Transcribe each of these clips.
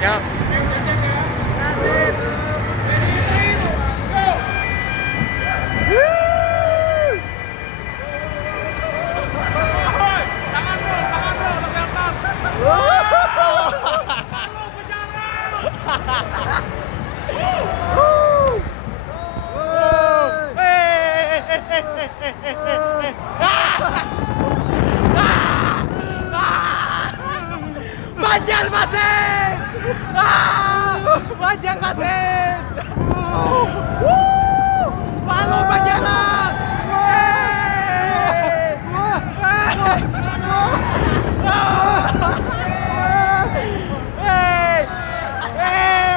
Siap. Banjarmasin! Banjarmasin! Palu Banjaran!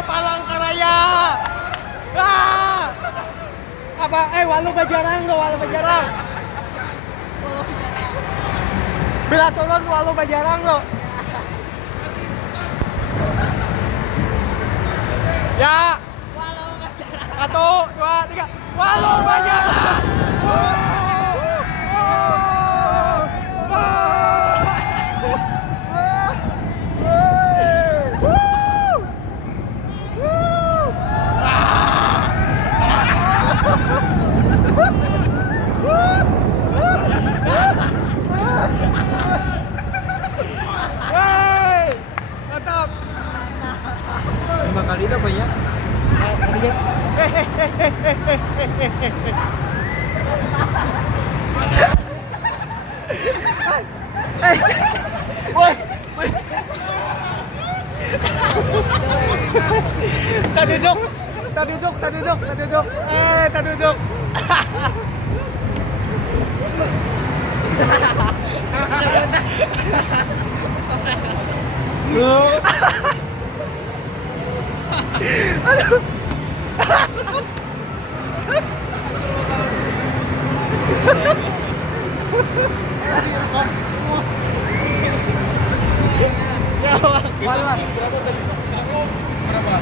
Palangkaraya! Apa? Walu Banjaran lo, Walu Banjaran. Bila turun Walu Banjaran lo. Ya. Walu Banjaran. 1, 2, 3. Walu Banjaran. Mantap. 5 kali itu banyak. Tak duduk. Tak duduk. Berapa tadi? Berapa?